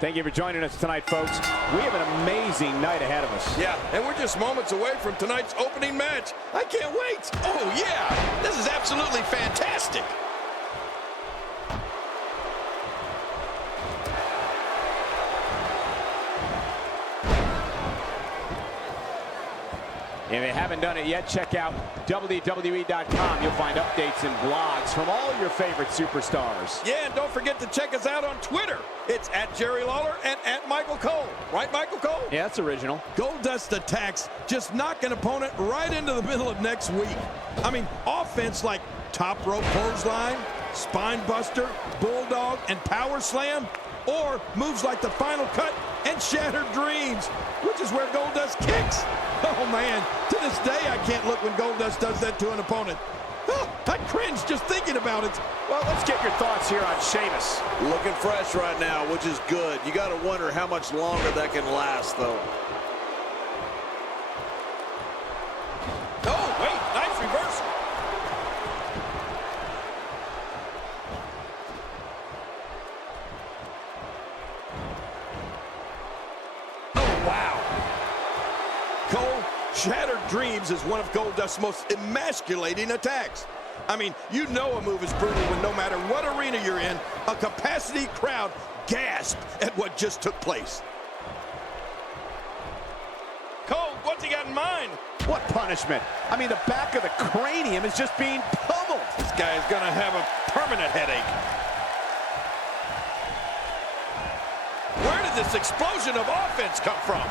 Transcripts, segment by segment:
Thank you for joining us tonight, folks. We have an amazing night ahead of us. Yeah, and we're just moments away from tonight's opening match. I can't wait. Oh, yeah. This is absolutely fantastic. If you haven't done it yet, check out WWE.com. You'll find updates and blogs from all your favorite superstars. Yeah, and don't forget to check us out on Twitter. It's at Jerry Lawler and at Michael Cole. Right, Michael Cole? Yeah, that's original. Goldust attacks just knock an opponent right into the middle of next week. I mean, offense like top rope clothesline, spine buster, bulldog, and power slam, or moves like the final cut and shattered dreams, which is where Goldust kicks. Oh, man, to this day, I can't look when Goldust does that to an opponent. Oh, I cringe just thinking about it. Well, let's get your thoughts here on Sheamus. Looking fresh right now, which is good. You got to wonder how much longer that can last, though. Oh, wait, nice reversal. Oh, wow. Cole, shattered dreams is one of Goldust's most emasculating attacks. I mean, you know a move is brutal when no matter what arena you're in, a capacity crowd gasped at what just took place. Cole, what's he got in mind? What punishment? I mean, the back of the cranium is just being pummeled. This guy is gonna have a permanent headache. Where did this explosion of offense come from?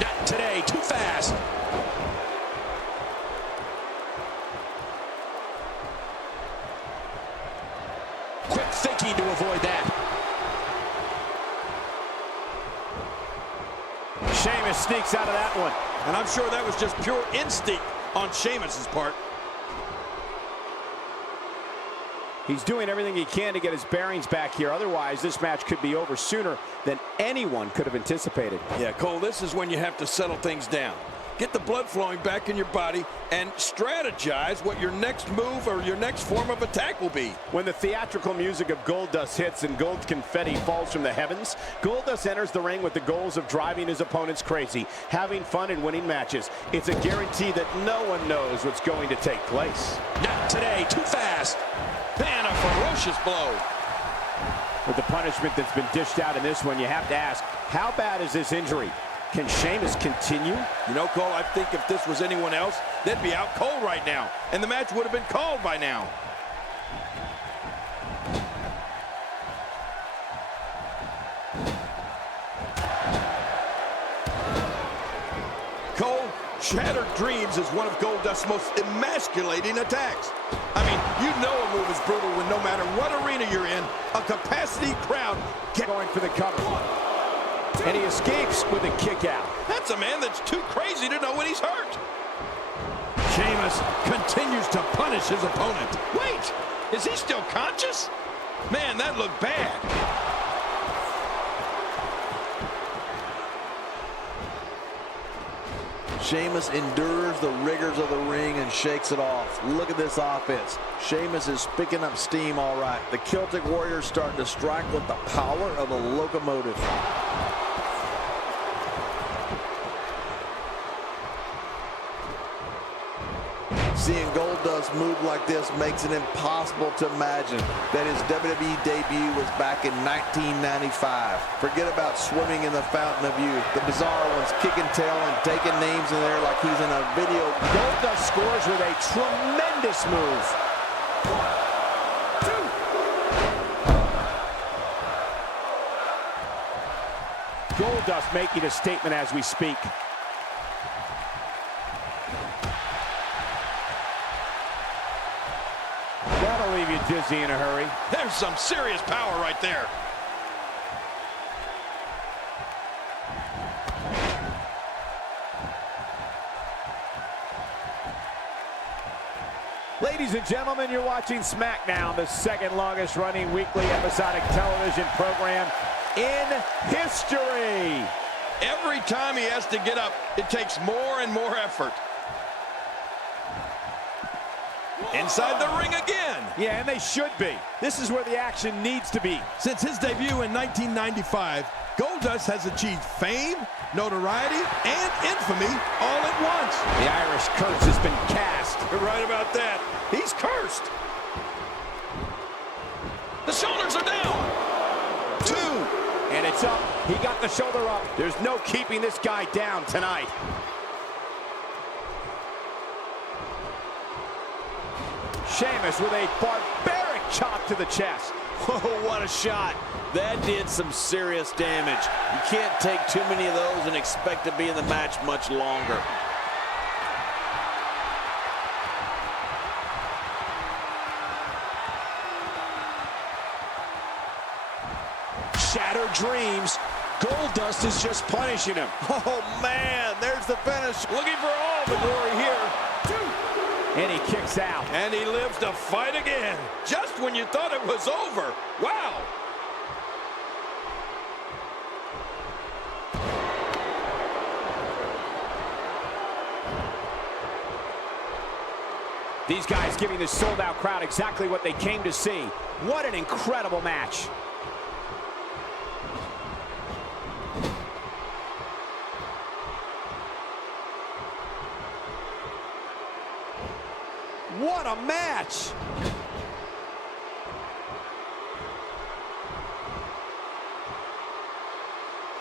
Not today, too fast. Quick thinking to avoid that. Sheamus sneaks out of that one. And I'm sure that was just pure instinct on Sheamus's part. He's doing everything he can to get his bearings back here. Otherwise, this match could be over sooner than anyone could have anticipated. Yeah, Cole, this is when you have to settle things down. Get the blood flowing back in your body and strategize what your next move or your next form of attack will be. When the theatrical music of Goldust hits and gold confetti falls from the heavens, Goldust enters the ring with the goals of driving his opponents crazy, having fun and winning matches. It's a guarantee that no one knows what's going to take place. Not today, too fast. Man, a ferocious blow. With the punishment that's been dished out in this one, you have to ask, how bad is this injury? Can Sheamus continue? You know, Cole, I think if this was anyone else, they'd be out cold right now, and the match would have been called by now. Cole, shattered dreams is one of Goldust's most emasculating attacks. I mean, you know a move is brutal when no matter what arena you're in, a capacity crowd Going for the cover. And he escapes with a kick out. That's a man that's too crazy to know when he's hurt. Sheamus continues to punish his opponent. Wait, is he still conscious? Man, that looked bad. Sheamus endures the rigors of the ring and shakes it off. Look at this offense. Sheamus is picking up steam all right. The Celtic Warrior's starting to strike with the power of a locomotive. Seeing Goldust move like this makes it impossible to imagine that his WWE debut was back in 1995. Forget about swimming in the fountain of youth. The bizarre ones kicking tail and taking names in there like he's in a video. Goldust scores with a tremendous move. 1, 2. Goldust making a statement as we speak. That'll leave you dizzy in a hurry. There's some serious power right there. Ladies and gentlemen, you're watching Smackdown, the second longest running weekly episodic television program in history. Every time he has to get up, it takes more and more effort. Inside the ring again. Yeah, and they should be. This is where the action needs to be. Since his debut in 1995, Goldust has achieved fame, notoriety, and infamy all at once. The Irish curse has been cast. You're right about that. He's cursed. The shoulders are down. 2. And it's up. He got the shoulder up. There's no keeping this guy down tonight. Sheamus with a barbaric chop to the chest. Oh, what a shot. That did some serious damage. You can't take too many of those and expect to be in the match much longer. Shattered dreams. Goldust is just punishing him. Oh, man, there's the finish. Looking for all the glory here. 2. And he kicks out. And he lives to fight again. Just when you thought it was over. Wow. These guys giving this sold-out crowd exactly what they came to see. What an incredible match. What a match!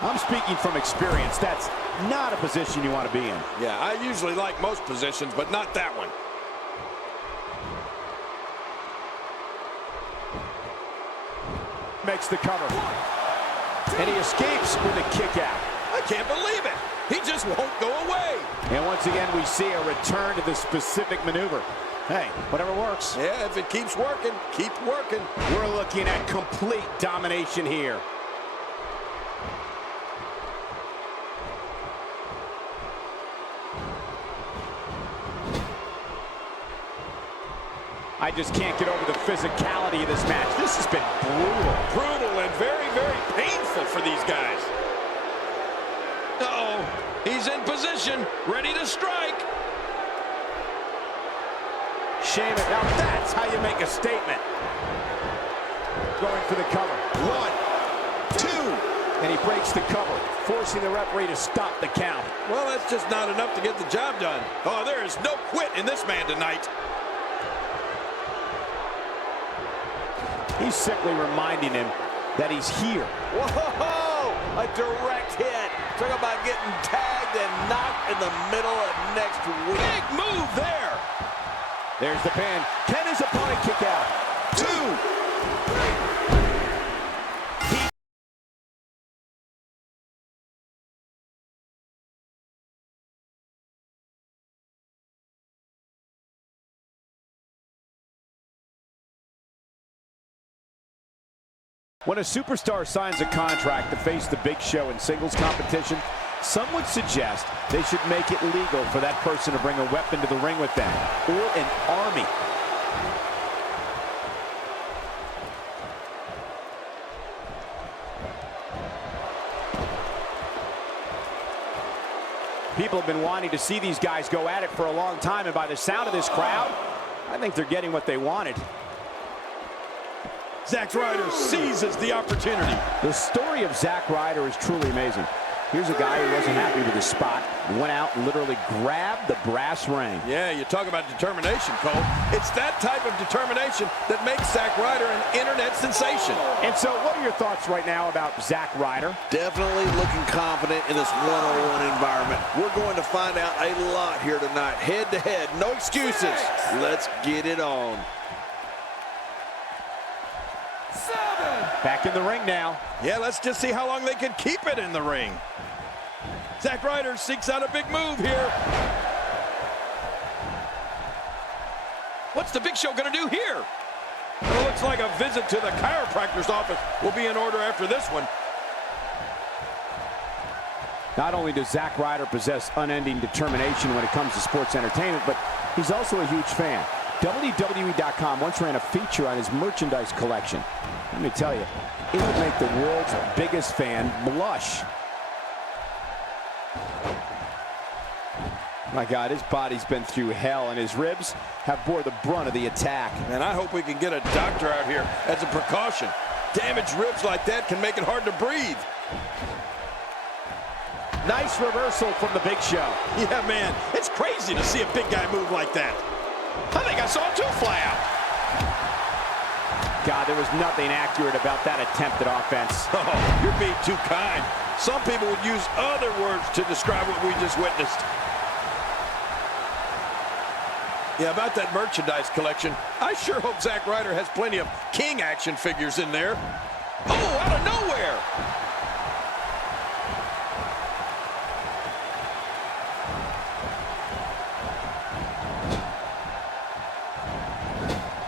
I'm speaking from experience. That's not a position you want to be in. Yeah, I usually like most positions, but not that one. Makes the cover. And he escapes with a kick out. I can't believe it. He just won't go away. And once again, we see a return to the specific maneuver. Hey, whatever works. Yeah, if it keeps working, keep working. We're looking at complete domination here. I just can't get over the physicality of this match. This has been brutal. Brutal and very, very painful for these guys. Uh-oh, he's in position, ready to strike. Sheamus, now that's how you make a statement. Going for the cover. 1, 2. And he breaks the cover, forcing the referee to stop the count. Well, that's just not enough to get the job done. Oh, there is no quit in this man tonight. He's simply reminding him that he's here. Whoa! A direct hit. Talk about getting tagged and knocked in the middle of next week. Big move there. There's the pin. Can his opponent kick out? 2. When a superstar signs a contract to face the Big Show in singles competition, some would suggest they should make it legal for that person to bring a weapon to the ring with them, or an army. People have been wanting to see these guys go at it for a long time, and by the sound of this crowd, I think they're getting what they wanted. Zack Ryder seizes the opportunity. The story of Zack Ryder is truly amazing. Here's a guy who wasn't happy with his spot, went out and literally grabbed the brass ring. Yeah, you talk about determination, Cole. It's that type of determination that makes Zack Ryder an internet sensation. And so what are your thoughts right now about Zack Ryder? Definitely looking confident in this one-on-one environment. We're going to find out a lot here tonight. Head-to-head, no excuses. Let's get it on. 7. Back in the ring now. Yeah, let's just see how long they can keep it in the ring. Zack Ryder seeks out a big move here. What's the Big Show gonna do here? Well, it looks like a visit to the chiropractor's office will be in order after this one. Not only does Zack Ryder possess unending determination when it comes to sports entertainment, but he's also a huge fan. WWE.com once ran a feature on his merchandise collection. Let me tell you, it would make the world's biggest fan blush. My God, his body's been through hell, and his ribs have bore the brunt of the attack. And I hope we can get a doctor out here as a precaution. Damaged ribs like that can make it hard to breathe. Nice reversal from the Big Show. Yeah, man, it's crazy to see a big guy move like that. I think I saw him too fly out. God, there was nothing accurate about that attempted offense. Oh, you're being too kind. Some people would use other words to describe what we just witnessed. Yeah, about that merchandise collection, I sure hope Zack Ryder has plenty of King action figures in there. Oh, out of nowhere!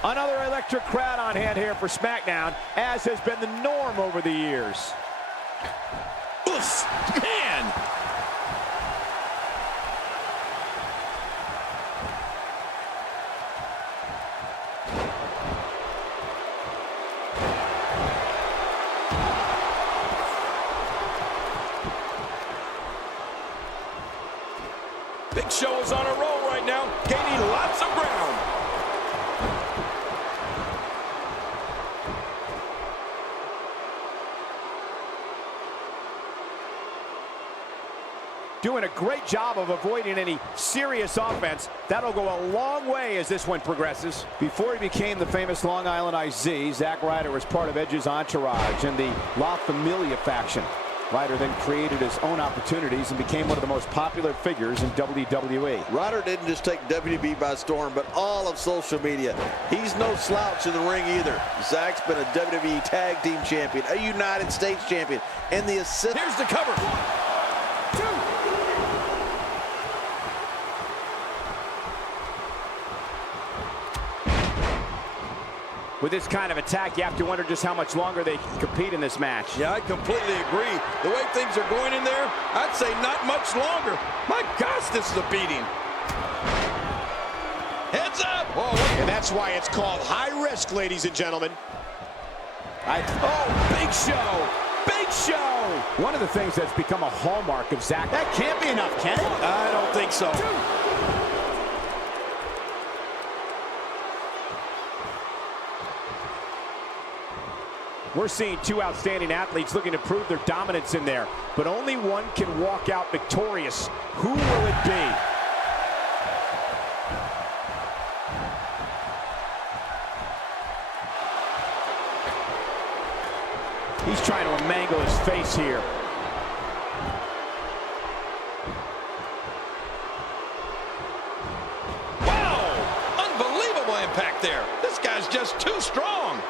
Another electric crowd on hand here for Smackdown, as has been the norm over the years. Oof, man! Big Show is on a roll right now, gaining lots of ground. Doing a great job of avoiding any serious offense. That'll go a long way as this one progresses. Before he became the famous Long Island IZ, Zack Ryder was part of Edge's entourage in the La Familia faction. Ryder then created his own opportunities and became one of the most popular figures in WWE. Ryder didn't just take WWE by storm, but all of social media. He's no slouch in the ring either. Zack's been a WWE Tag Team Champion, a United States Champion, and the assist. Here's the cover. 1, 2. With this kind of attack, you have to wonder just how much longer they can compete in this match. Yeah, I completely agree. The way things are going in there, I'd say not much longer. My gosh, this is a beating. Heads up! Oh, and that's why it's called high risk, ladies and gentlemen. Oh, Big Show! Big Show! One of the things that's become a hallmark of Zack. That can't be enough, can it? I don't think so. We're seeing two outstanding athletes looking to prove their dominance in there, but only one can walk out victorious. Who will it be? He's trying to mangle his face here. Wow! Unbelievable impact there. This guy's just too strong.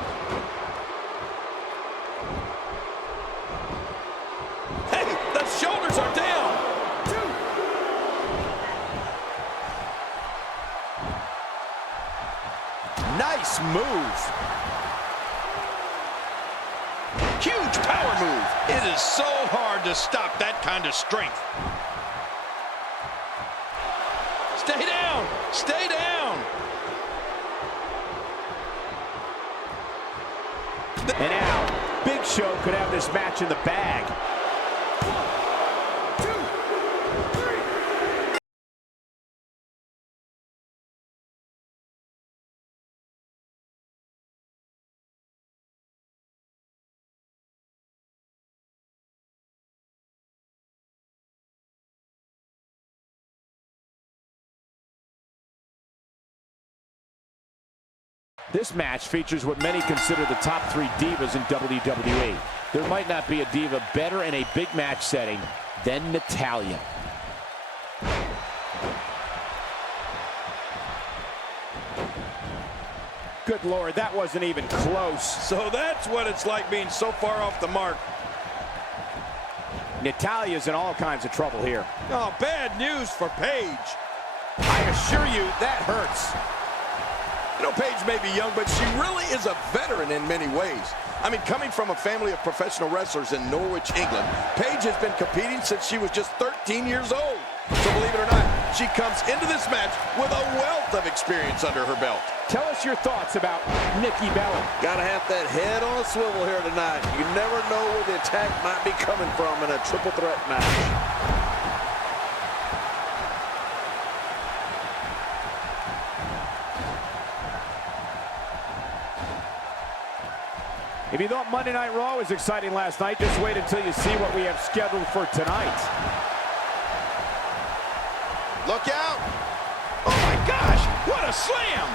Hey, the shoulders are down. 2. Nice move. Huge power move. It is so hard to stop that kind of strength. Stay down. Stay down. And now, Big Show could have this match in the bag. 1, 2, 3. This match features what many consider the top 3 divas in WWE. There might not be a diva better in a big match setting than Natalya. Good Lord, that wasn't even close. So that's what it's like being so far off the mark. Natalya's in all kinds of trouble here. Oh, bad news for Paige. I assure you, that hurts. You know, Paige may be young, but she really is a veteran in many ways. I mean, coming from a family of professional wrestlers in Norwich, England, Paige has been competing since she was just 13 years old. So believe it or not, she comes into this match with a wealth of experience under her belt. Tell us your thoughts about Nikki Bella. Gotta have that head on a swivel here tonight. You never know where the attack might be coming from in a triple threat match. If you thought Monday Night Raw was exciting last night, just wait until you see what we have scheduled for tonight. Look out! Oh my gosh, what a slam!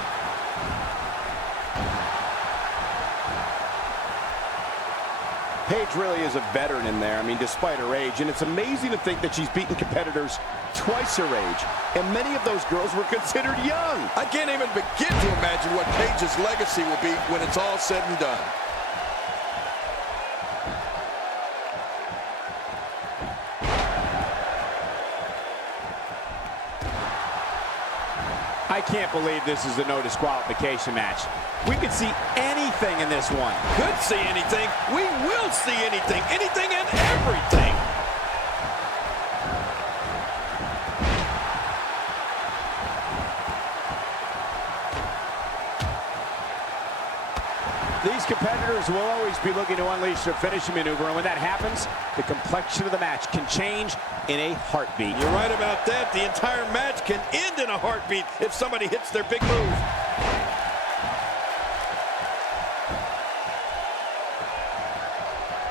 Paige really is a veteran in there, I mean, despite her age, and it's amazing to think that she's beaten competitors twice her age, and many of those girls were considered young. I can't even begin to imagine what Paige's legacy will be when it's all said and done. I can't believe this is a no disqualification match. We could see anything in this one. Could see anything. We will see anything. Anything and everything. These competitors will always be looking to unleash their finishing maneuver, and when that happens, the complexion of the match can change in a heartbeat. You're right about that. The entire match can end in a heartbeat if somebody hits their big move.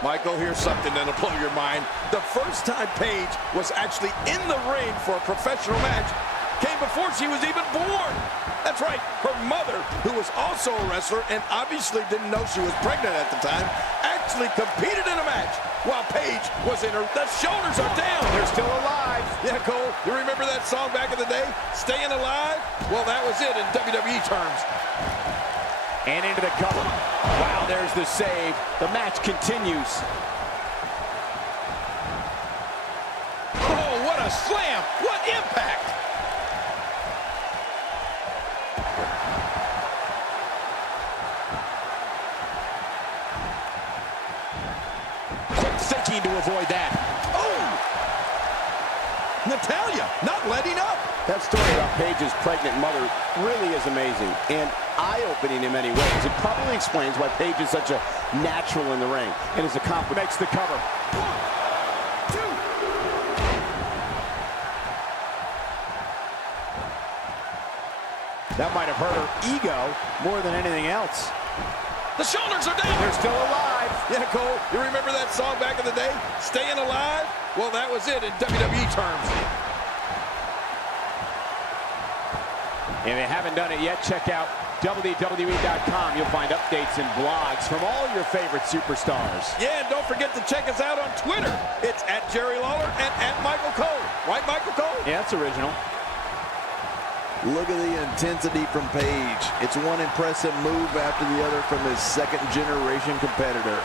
Michael, here's something that'll blow your mind. The first time Paige was actually in the ring for a professional match came before she was even born. That's right, her mother, who was also a wrestler and obviously didn't know she was pregnant at the time, actually competed in a match while Paige was in her. The shoulders are down. They're still alive. Yeah, Cole, you remember that song back in the day, Staying Alive? Well, that was it in WWE terms. And into the cover. Wow, there's the save. The match continues. Oh, what a slam! What impact! Quick thinking to avoid that. Oh! Natalya, not letting up. That story about Paige's pregnant mother really is amazing and eye-opening in many ways. It probably explains why Paige is such a natural in the ring and is a compliment. Makes the cover. 1, 2. That might have hurt her ego more than anything else. The shoulders are down. They're still alive. Yeah, Cole, you remember that song back in the day, Staying Alive? Well, that was it in WWE terms. If you haven't done it yet, check out WWE.com. You'll find updates and blogs from all your favorite superstars. Yeah, and don't forget to check us out on Twitter. It's @JerryLawler and @Michael Cole. Right, Michael Cole? Yeah, that's original. Look at the intensity from Paige. It's one impressive move after the other from his second-generation competitor.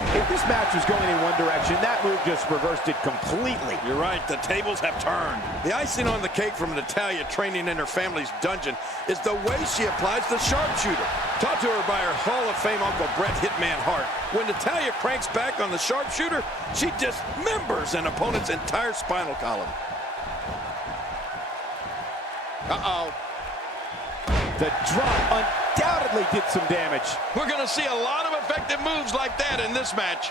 If this match was going in one direction, that move just reversed it completely. You're right, the tables have turned. The icing on the cake from Natalya training in her family's dungeon is the way she applies the sharpshooter. Taught to her by her Hall of Fame uncle Bret Hitman Hart. When Natalya cranks back on the sharpshooter, she dismembers an opponent's entire spinal column. Uh-oh. The drop undoubtedly did some damage. We're going to see a lot of effective moves like that in this match.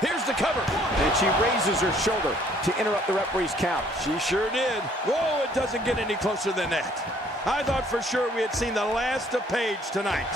Here's the cover. And she raises her shoulder to interrupt the referee's count. She sure did. Whoa, it doesn't get any closer than that. I thought for sure we had seen the last of Paige tonight.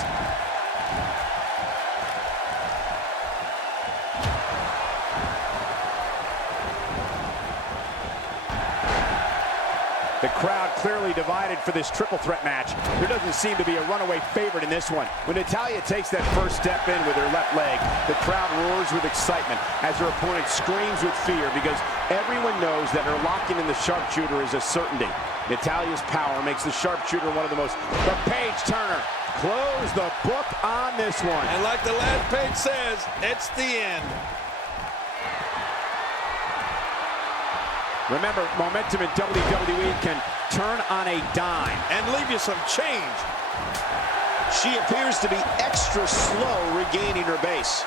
The crowd clearly divided for this triple threat match. There doesn't seem to be a runaway favorite in this one. When Natalya takes that first step in with her left leg, the crowd roars with excitement as her opponent screams with fear because everyone knows that her locking in the sharpshooter is a certainty. Natalya's power makes the sharpshooter one of the most... But Paige Turner close the book on this one. And like the last page says, it's the end. Remember, momentum in WWE can turn on a dime. And leave you some change. She appears to be extra slow regaining her base.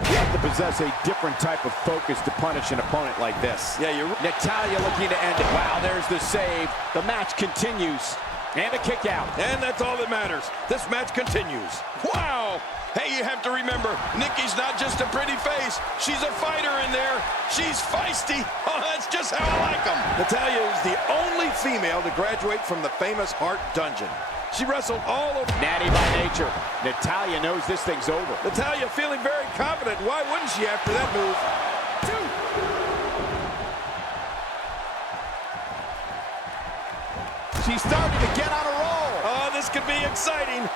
You have to possess a different type of focus to punish an opponent like this. Yeah, Natalya looking to end it. Wow, there's the save. The match continues. And a kick out. And that's all that matters. This match continues. Wow! Hey, you have to remember, Nikki's not just a pretty face. She's a fighter in there. She's feisty. Oh, that's just how I like them. Natalya is the only female to graduate from the famous Hart Dungeon. She wrestled all over. Natty by nature. Natalya knows this thing's over. Natalya feeling very confident. Why wouldn't she after that move? She's starting to get on a roll. Oh, this could be exciting.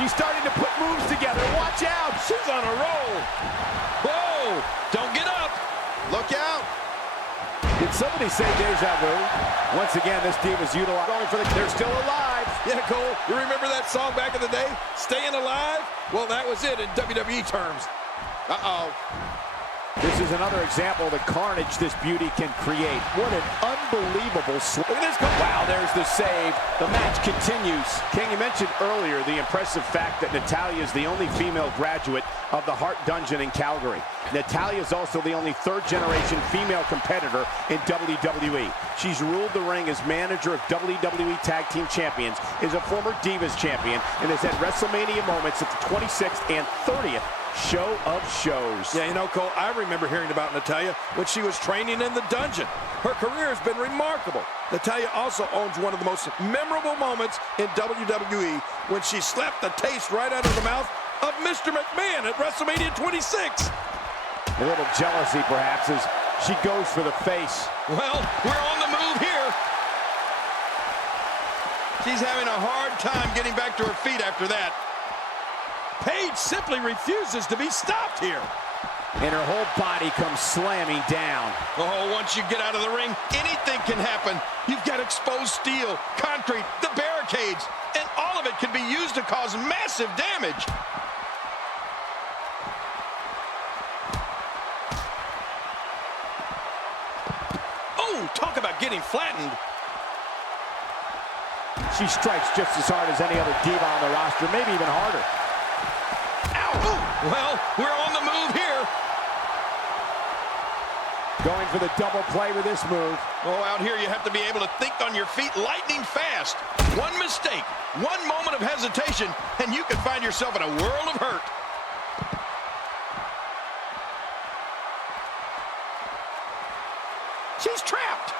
She's starting to put moves together. Watch out. She's on a roll. Whoa, don't get up. Look out. Did somebody say deja vu? Once again, this team is utilized. Going for the, they're still alive. Yeah, Cole, you remember that song back in the day? Staying Alive? Well, that was it in WWE terms. Uh-oh. This is another example of the carnage this beauty can create. What an unbelievable swing. Look at this. Wow, there's the save. The match continues. King, you mentioned earlier the impressive fact that Natalya is the only female graduate of the Hart Dungeon in Calgary. Natalya is also the only third-generation female competitor in WWE. She's ruled the ring as manager of WWE Tag Team Champions, is a former Divas champion, and has had WrestleMania moments at the 26th and 30th show of shows. Yeah, you know, Cole, I remember hearing about Natalya when she was training in the dungeon. Her career has been remarkable. Natalya also owns one of the most memorable moments in WWE when she slapped the taste right out of the mouth of Mr. McMahon at WrestleMania 26. A little jealousy, perhaps, as she goes for the face. Well, we're on the move here. She's having a hard time getting back to her feet after that. Paige simply refuses to be stopped here. And her whole body comes slamming down. Oh, once you get out of the ring, anything can happen. You've got exposed steel, concrete, the barricades, and all of it can be used to cause massive damage. Oh, talk about getting flattened. She strikes just as hard as any other diva on the roster, maybe even harder. Well, we're on the move here. Going for the double play with this move. Oh, out here you have to be able to think on your feet lightning fast. One mistake, one moment of hesitation, and you can find yourself in a world of hurt. She's trapped.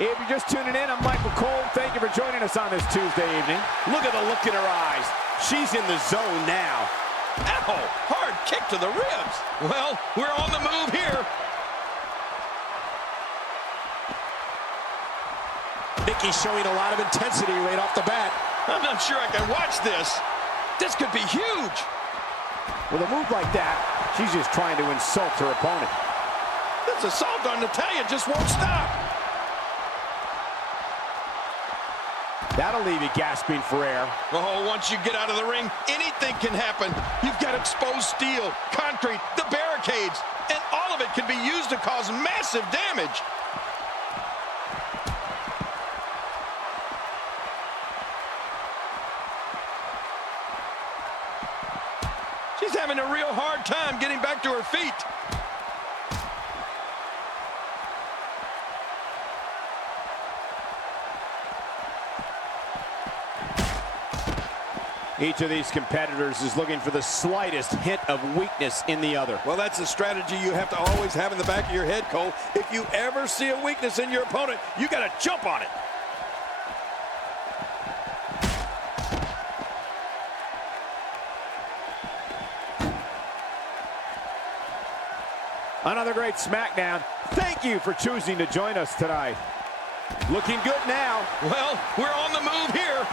If you're just tuning in, I'm Michael Cole. Thank you for joining us on this Tuesday evening. Look at the look in her eyes. She's in the zone now. Ow! Hard kick to the ribs. Well, we're on the move here. Nikki's showing a lot of intensity right off the bat. I'm not sure I can watch this. This could be huge. With a move like that, she's just trying to insult her opponent. This assault on Natalya just won't stop. That'll leave you gasping for air. Oh, once you get out of the ring, anything can happen. You've got exposed steel, concrete, the barricades, and all of it can be used to cause massive damage. She's having a real hard time getting back to her feet. Each of these competitors is looking for the slightest hint of weakness in the other. Well, that's a strategy you have to always have in the back of your head, Cole. If you ever see a weakness in your opponent, you got to jump on it. Another great Smackdown. Thank you for choosing to join us tonight. Looking good now. Well, we're on the move here.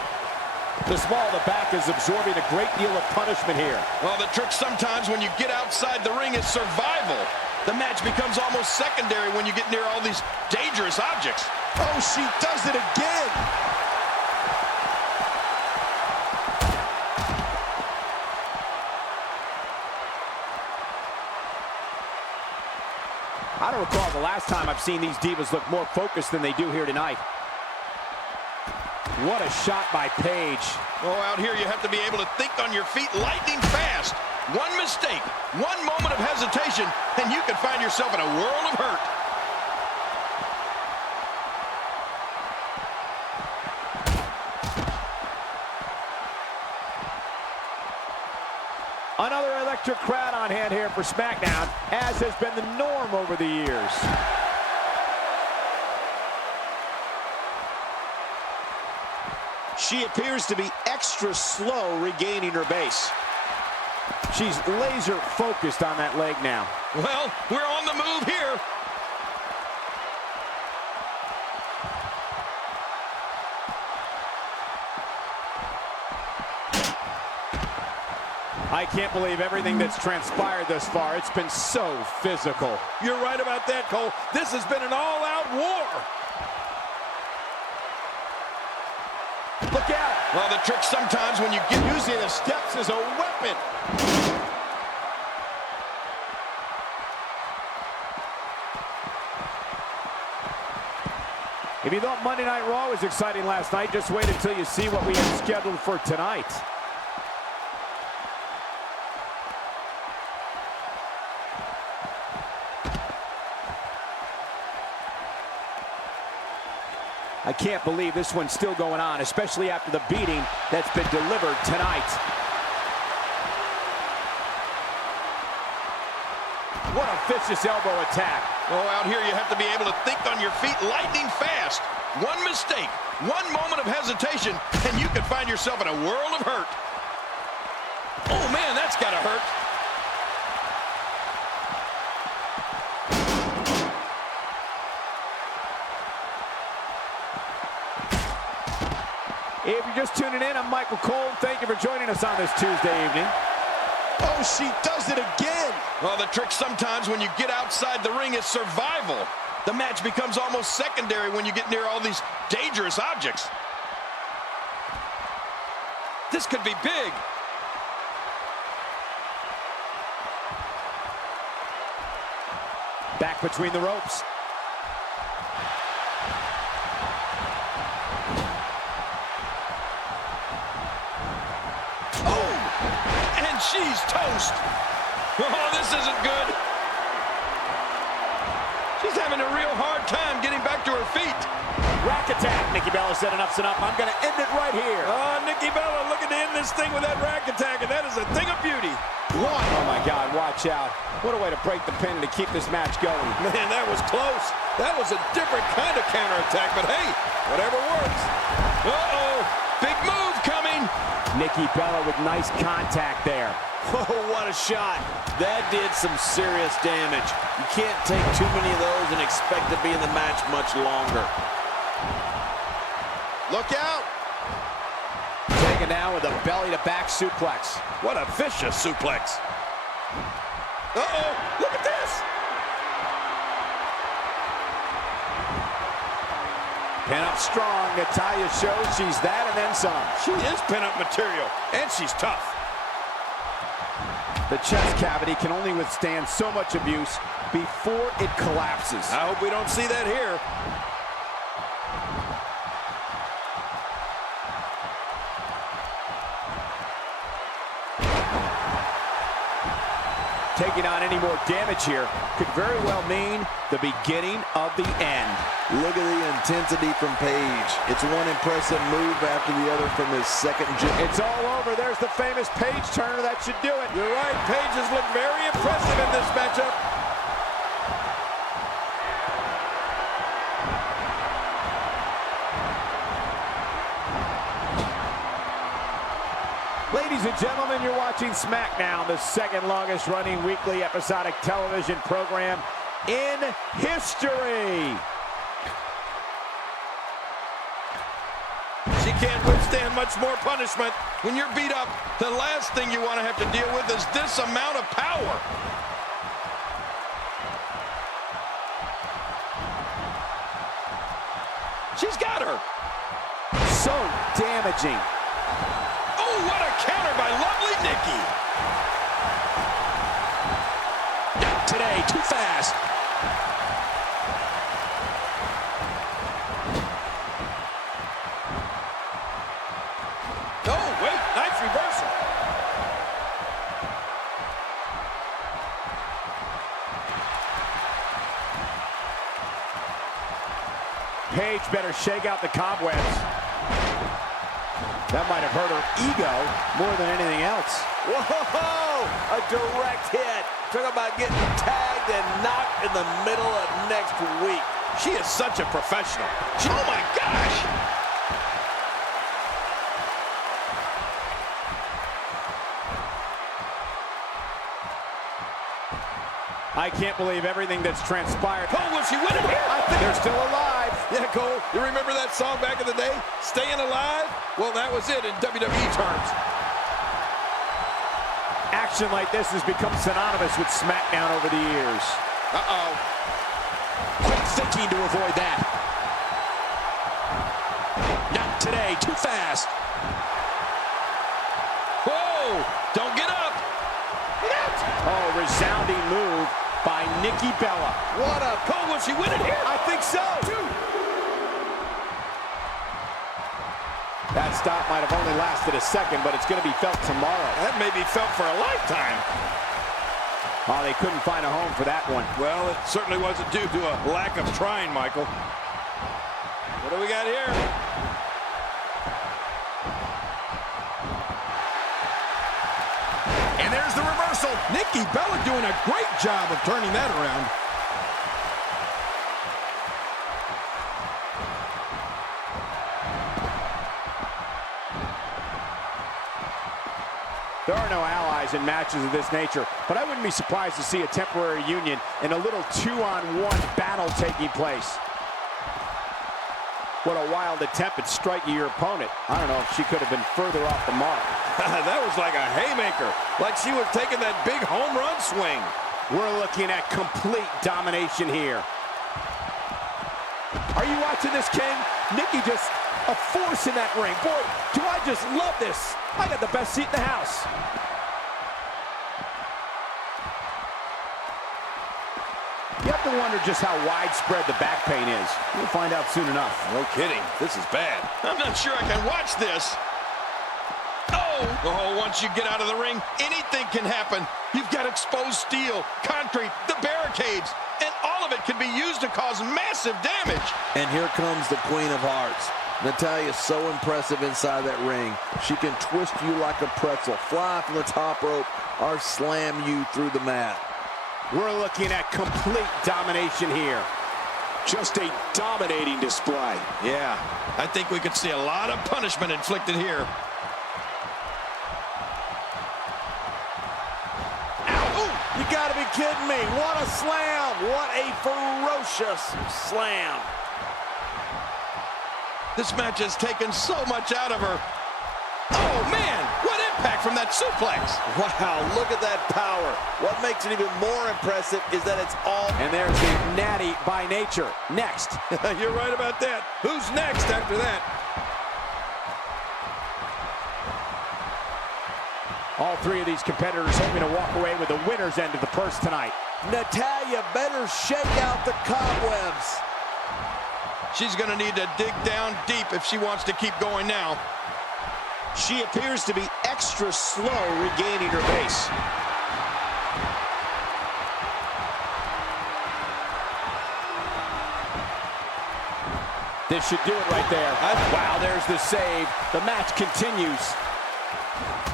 The small of the back is absorbing a great deal of punishment here. Well, the trick sometimes when you get outside the ring is survival. The match becomes almost secondary when you get near all these dangerous objects. Oh, she does it again. I don't recall the last time I've seen these divas look more focused than they do here tonight. What a shot by Paige. Oh, out here you have to be able to think on your feet lightning fast. One mistake, one moment of hesitation, and you could find yourself in a world of hurt. Another electric crowd on hand here for Smackdown, as has been the norm over the years. She appears to be extra slow regaining her base. She's laser focused on that leg now. Well, we're on the move here. I can't believe everything that's transpired thus far. It's been so physical. You're right about that, Cole. This has been an all-out war. Look out! Well, the trick sometimes when you get Using the steps as a weapon. If you thought Monday Night Raw was exciting last night, just wait until you see what we have scheduled for tonight. I can't believe this one's still going on, especially after the beating that's been delivered tonight. What a vicious elbow attack. Oh, out here you have to be able to think on your feet lightning fast. One mistake, one moment of hesitation, and you could find yourself in a world of hurt. Oh, man, that's gotta hurt. If you're just tuning in, I'm Michael Cole. Thank you for joining us on this Tuesday evening. Oh, she does it again. Well, the trick sometimes when you get outside the ring is survival. The match becomes almost secondary when you get near all these dangerous objects. This could be big. Back between the ropes. She's toast. Oh, this isn't good. She's having a real hard time getting back to her feet. Rack attack. Nikki Bella said enough's enough. I'm going to end it right here. Oh, Nikki Bella looking to end this thing with that rack attack, and that is a thing of beauty. One. Oh, my God. Watch out. What a way to break the pin to keep this match going. Man, that was close. That was a different kind of counterattack, but hey, whatever works. Uh-oh. Big move coming. Nikki Bella with nice contact there. Oh, what a shot. That did some serious damage. You can't take too many of those and expect to be in the match much longer. Look out. Taken down with a belly-to-back suplex. What a vicious suplex. Uh-oh, look at this. Pin up strong. Natalya shows she's that and then some. She is pin-up material, and she's tough. The chest cavity can only withstand so much abuse before it collapses. I hope we don't see that here. Taking on any more damage here could very well mean the beginning of the end. Look at the intensity from Paige. It's one impressive move after the other from his second gym. It's all over. There's the famous Paige turner. That should do it. You're right. Paige has looked very impressive in this matchup. Ladies and gentlemen, you're watching Smackdown, the second longest running weekly episodic television program in history. She can't withstand much more punishment. When you're beat up, the last thing you want to have to deal with is this amount of power. She's got her. So damaging. Oh, what a counter by lovely Nikki. Not today, too fast. Paige better shake out the cobwebs. That might have hurt her ego more than anything else. Whoa! A direct hit. Talk about getting tagged and knocked in the middle of next week. She is such a professional. Oh, my gosh! I can't believe everything that's transpired. Cole, will she win it here? I think they're still alive. Yeah, Cole, you remember that song back in the day? Staying Alive? Well, that was it in WWE terms. Action like this has become synonymous with Smackdown over the years. Uh-oh. Quick thinking to avoid that. Not today. Too fast. Whoa! Don't get up! Oh, resounding move by Nikki Bella. What a... Cole, will she win it here? I think so. That stop might have only lasted a second, but it's going to be felt tomorrow. That may be felt for a lifetime. Oh, they couldn't find a home for that one. Well, it certainly wasn't due to a lack of trying, Michael. What do we got here? And there's the reversal. Nikki Bella doing a great job of turning that around. There are no allies in matches of this nature, but I wouldn't be surprised to see a temporary union and a little two-on-one battle taking place. What a wild attempt at striking your opponent. I don't know if she could have been further off the mark. That was like a haymaker, like she was taking that big home run swing. We're looking at complete domination here. Are you watching this, King? Nikki just a force in that ring. Boy, do I just love this. I got the best seat in the house. You have to wonder just how widespread the back pain is. We'll find out soon enough. No kidding. This is bad. I'm not sure I can watch this. Oh, once you get out of the ring, anything can happen. You've got exposed steel, concrete, the barricades, and all of it can be used to cause massive damage. And here comes the Queen of Hearts. Natalya's so impressive inside that ring. She can twist you like a pretzel, fly from the top rope, or slam you through the mat. We're looking at complete domination here. Just a dominating display. Yeah, I think we could see a lot of punishment inflicted here. You gotta be kidding me. What a slam. What a ferocious slam. This match has taken so much out of her. Oh, man, what impact from that suplex. Wow, look at that power. What makes it even more impressive is that it's all... And there's the Natty by nature. Next. You're right about that. Who's next after that? All three of these competitors hoping to walk away with the winner's end of the purse tonight. Natalya better shake out the cobwebs. She's going to need to dig down deep if she wants to keep going now. She appears to be extra slow regaining her base. This should do it right there. Wow, there's the save. The match continues.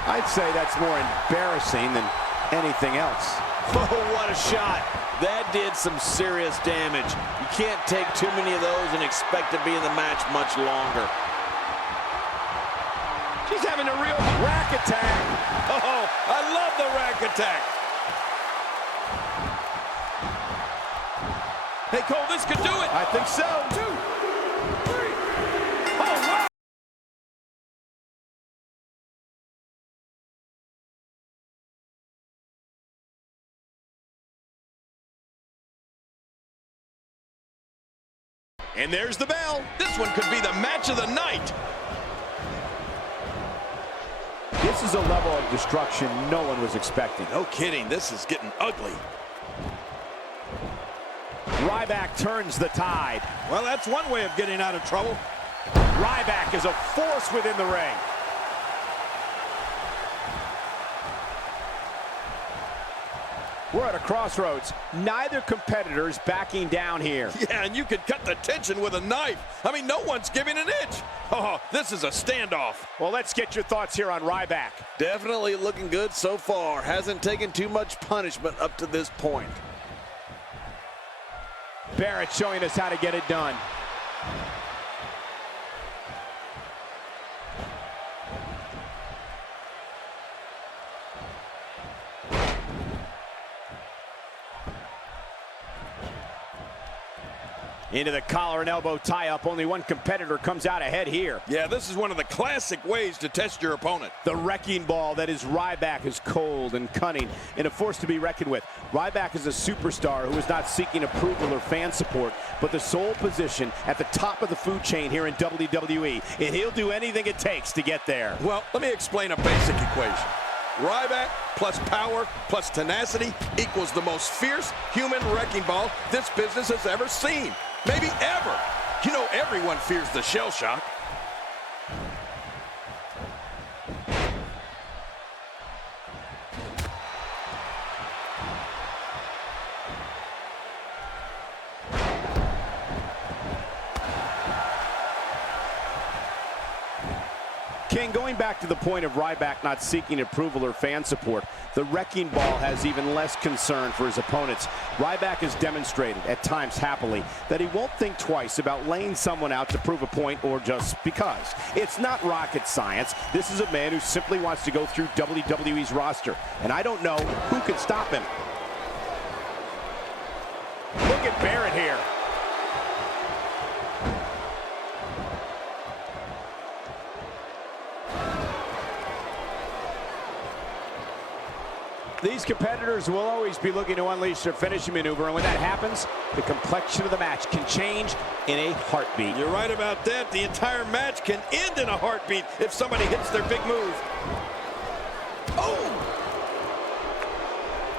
I'd say that's more embarrassing than anything else. Oh, what a shot. That did some serious damage. You can't take too many of those and expect to be in the match much longer. She's having a real rack attack. Oh, I love the rack attack. Hey, Cole, this could do it. I think so. 2, 3. Oh, wow. And there's the bell. This one could be the match of the night. This is a level of destruction no one was expecting. No kidding, this is getting ugly. Ryback turns the tide. Well, that's one way of getting out of trouble. Ryback is a force within the ring. We're at a crossroads. Neither competitor is backing down here. Yeah, and you could cut the tension with a knife. I mean, no one's giving an inch. Oh, this is a standoff. Well, let's get your thoughts here on Ryback. Definitely looking good so far. Hasn't taken too much punishment up to this point. Barrett showing us how to get it done. Into the collar and elbow tie-up. Only one competitor comes out ahead here. Yeah, this is one of the classic ways to test your opponent. The wrecking ball that is Ryback is cold and cunning and a force to be reckoned with. Ryback is a superstar who is not seeking approval or fan support, but the sole position at the top of the food chain here in WWE, and he'll do anything it takes to get there. Well, let me explain a basic equation. Ryback plus power plus tenacity equals the most fierce human wrecking ball this business has ever seen. Maybe ever. You know, everyone fears the shell shock. King, going back to the point of Ryback not seeking approval or fan support, the wrecking ball has even less concern for his opponents. Ryback has demonstrated, at times happily, that he won't think twice about laying someone out to prove a point or just because. It's not rocket science. This is a man who simply wants to go through WWE's roster, and I don't know who can stop him. Look at Barrett here. These competitors will always be looking to unleash their finishing maneuver, and when that happens, the complexion of the match can change in a heartbeat. You're right about that. The entire match can end in a heartbeat if somebody hits their big move. Oh!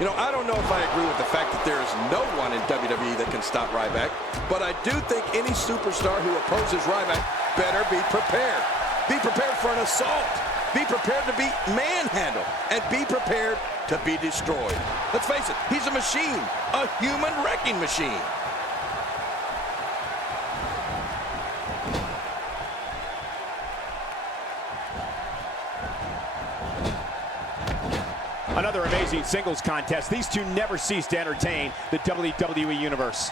You know, I don't know if I agree with the fact that there is no one in WWE that can stop Ryback, but I do think any superstar who opposes Ryback better be prepared. Be prepared for an assault. Be prepared to be manhandled, and be prepared to be destroyed. Let's face it, he's a machine, a human wrecking machine. Another amazing singles contest. These two never cease to entertain the WWE Universe.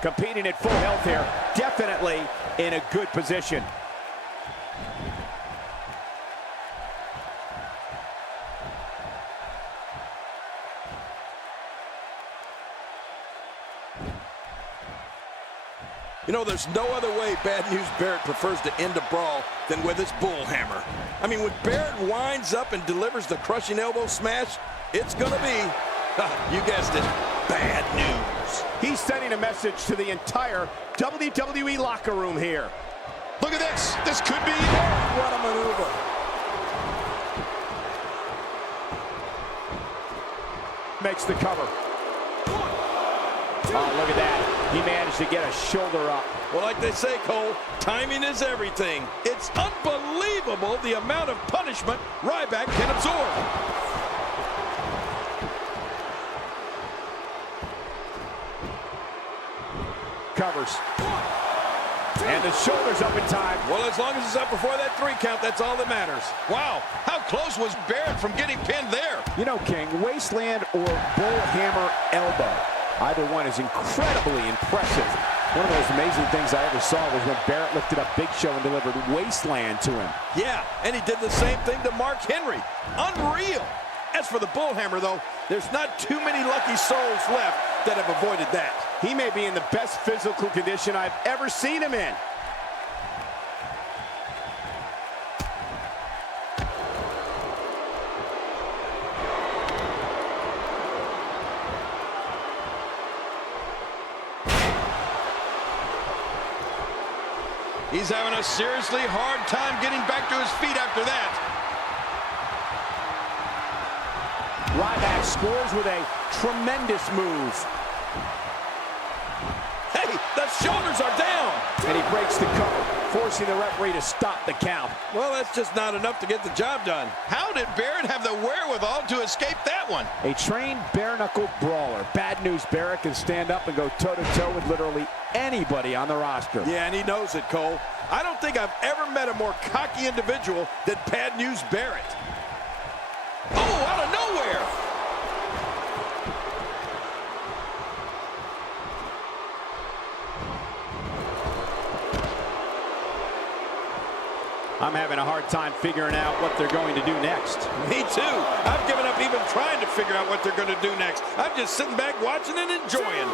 Competing at full health here, definitely in a good position. You know, there's no other way Bad News Barrett prefers to end a brawl than with his bull hammer. I mean, when Barrett winds up and delivers the crushing elbow smash, it's gonna be, you guessed it, bad news. He's sending a message to the entire WWE locker room here. Look at this. This could be it. What a maneuver. Makes the cover. Oh, look at that. He managed to get a shoulder up. Well, like they say, Cole, timing is everything. It's unbelievable the amount of punishment Ryback can absorb. Covers. And the shoulder's up in time. Well, as long as it's up before that 3 count, that's all that matters. Wow, how close was Barrett from getting pinned there? You know, King, wasteland or bull hammer elbow. Either one is incredibly impressive. One of those amazing things I ever saw was when Barrett lifted up Big Show and delivered wasteland to him. Yeah, and he did the same thing to Mark Henry. Unreal. As for the bull hammer, though, there's not too many lucky souls left that have avoided that. He may be in the best physical condition I've ever seen him in. He's having a seriously hard time getting back to his feet after that. Ryback scores with a tremendous move. Hey, the shoulders are down. And he breaks the cover, forcing the referee to stop the count. Well, that's just not enough to get the job done. How did Barrett have the wherewithal to escape that one? A trained bare-knuckle brawler. Bad news, Barrett can stand up and go toe-to-toe with literally anybody on the roster. Yeah, and he knows it, Cole. I don't think I've ever met a more cocky individual than Bad News Barrett. Oh, out of nowhere! I'm having a hard time figuring out what they're going to do next. Me too. I've given up even trying to figure out what they're going to do next. I'm just sitting back watching and enjoying.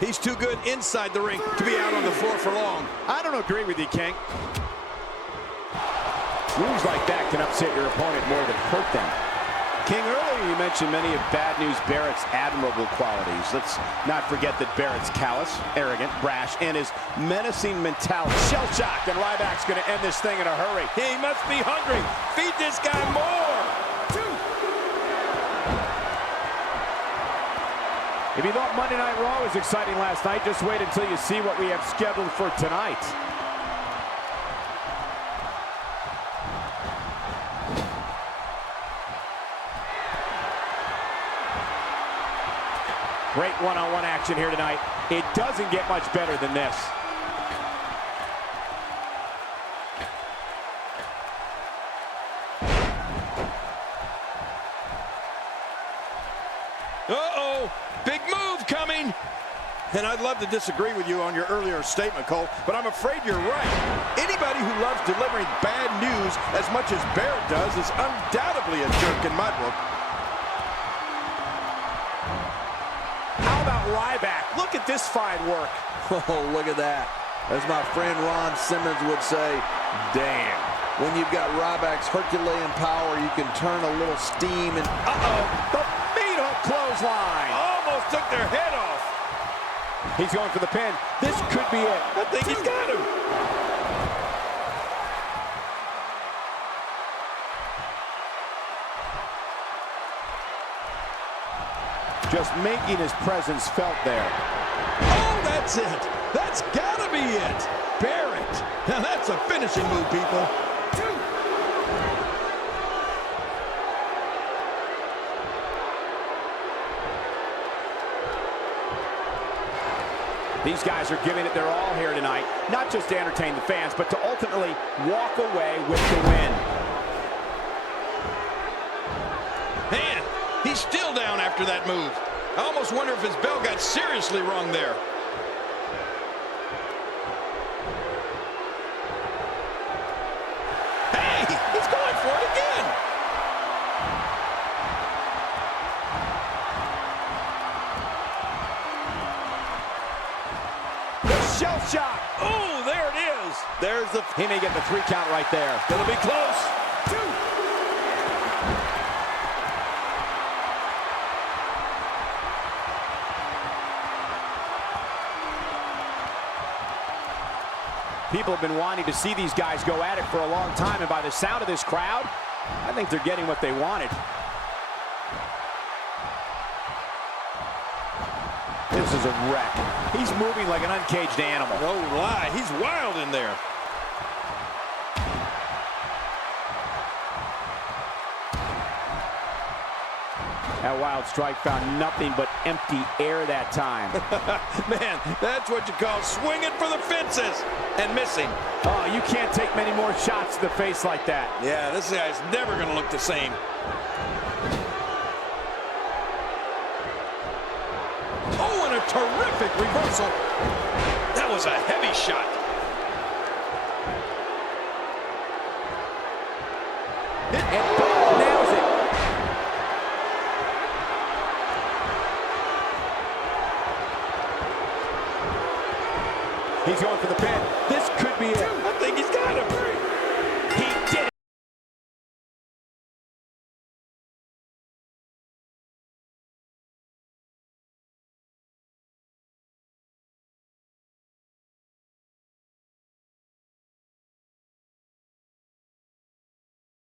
He's too good inside the ring to be out on the floor for long. I don't agree with you, King. Moves like that can upset your opponent more than hurt them. King, earlier you mentioned many of Bad News Barrett's admirable qualities. Let's not forget that Barrett's callous, arrogant, brash, and his menacing mentality. Shell-shocked, and Ryback's going to end this thing in a hurry. He must be hungry. Feed this guy more. If you thought Monday Night Raw was exciting last night, just wait until you see what we have scheduled for tonight. Great one-on-one action here tonight. It doesn't get much better than this. Uh-oh, big move coming. And I'd love to disagree with you on your earlier statement, Cole, but I'm afraid you're right. Anybody who loves delivering bad news as much as Barrett does is undoubtedly a jerk in my book. How about Ryback? Look at this fine work. Oh, look at that. As my friend Ron Simmons would say, damn. When you've got Ryback's Herculean power, you can turn a little steam and... The meat hook clothesline. Almost took their head off. He's going for the pin. This could be it. I think he's got him. Just making his presence felt there. Oh, that's it. That's gotta be it. Barrett. Now that's a finishing move, people. These guys are giving it their all here tonight, not just to entertain the fans, but to ultimately walk away with the win. Man, he's still down after that move. I almost wonder if his bell got seriously wrong there. Hey, he's going for it again. The shell shock. Oh, there it is. There's the... He may get the 3 count right there. It'll be close. 2. People have been wanting to see these guys go at it for a long time, and by the sound of this crowd, I think they're getting what they wanted. This is a wreck. He's moving like an uncaged animal. No lie, he's wild in there. That wild strike found nothing but empty air that time. Man, that's what you call swinging for the fences and missing. Oh, you can't take many more shots to the face like that. Yeah, this guy's never going to look the same. Oh, and a terrific reversal. That was a heavy shot. And nails it. He's going for the pin. This could be it. I think he's got him.